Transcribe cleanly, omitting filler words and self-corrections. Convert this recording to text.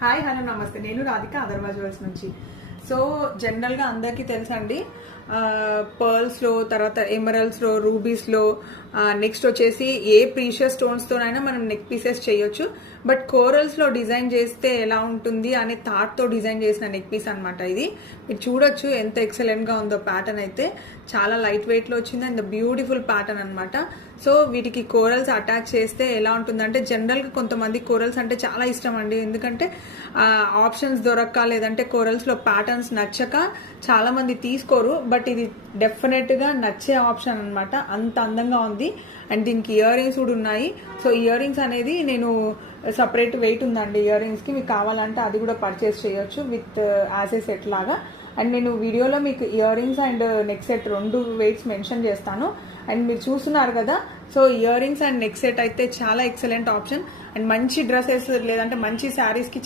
Hi hello నమస్తే. నేను Radhika Atharva jewels నుంచి. సో జనరల్గా అందరికీ తెలుసండి, పర్ల్స్లో, తర్వాత ఎమరల్స్లో, రూబీస్లో, నెక్స్ట్ వచ్చేసి ఏ ప్రీషియస్ స్టోన్స్తోనైనా మనం నెక్ పీసెస్ చేయొచ్చు. బట్ కోరల్స్లో డిజైన్ చేస్తే ఎలా ఉంటుంది అనే థాట్తో డిజైన్ చేసిన నెక్ పీస్ అనమాట. ఇది మీరు చూడొచ్చు ఎంత ఎక్సలెంట్గా ఉందో. ప్యాటర్న్ అయితే చాలా లైట్ వెయిట్లో వచ్చింది అండ్ బ్యూటిఫుల్ ప్యాటర్న్ అనమాట. సో వీటికి కోరల్స్ అటాచ్ చేస్తే ఎలా ఉంటుందంటే, జనరల్గా కొంతమంది కోరల్స్ అంటే చాలా ఇష్టం అండి. ఎందుకంటే ఆప్షన్స్ దొరక్క, లేదంటే కోరల్స్లో ప్యాటర్న్స్ నచ్చక చాలా మంది తీసుకోరు. బట్ ఇది డెఫినెట్గా నచ్చే ఆప్షన్ అనమాట. అంత అందంగా ఉంది. అండ్ దీనికి ఇయర్ రింగ్స్ కూడా ఉన్నాయి. సో ఇయర్ రింగ్స్ అనేది నేను సపరేట్ వెయిట్ ఉందండి ఇయర్ రింగ్స్కి. మీకు కావాలంటే అది కూడా పర్చేస్ చేయొచ్చు విత్ యాజ్ ఏ సెట్ లాగా. అండ్ నేను వీడియోలో మీకు ear rings and neck set రెండు వెయిట్స్ మెన్షన్ చేస్తాను. అండ్ మీరు చూస్తున్నారు కదా, so ear rings and neck set అయితే చాలా ఎక్సలెంట్ ఆప్షన్. అండ్ మంచి డ్రెస్సెస్ లేదంటే మంచి శారీస్కి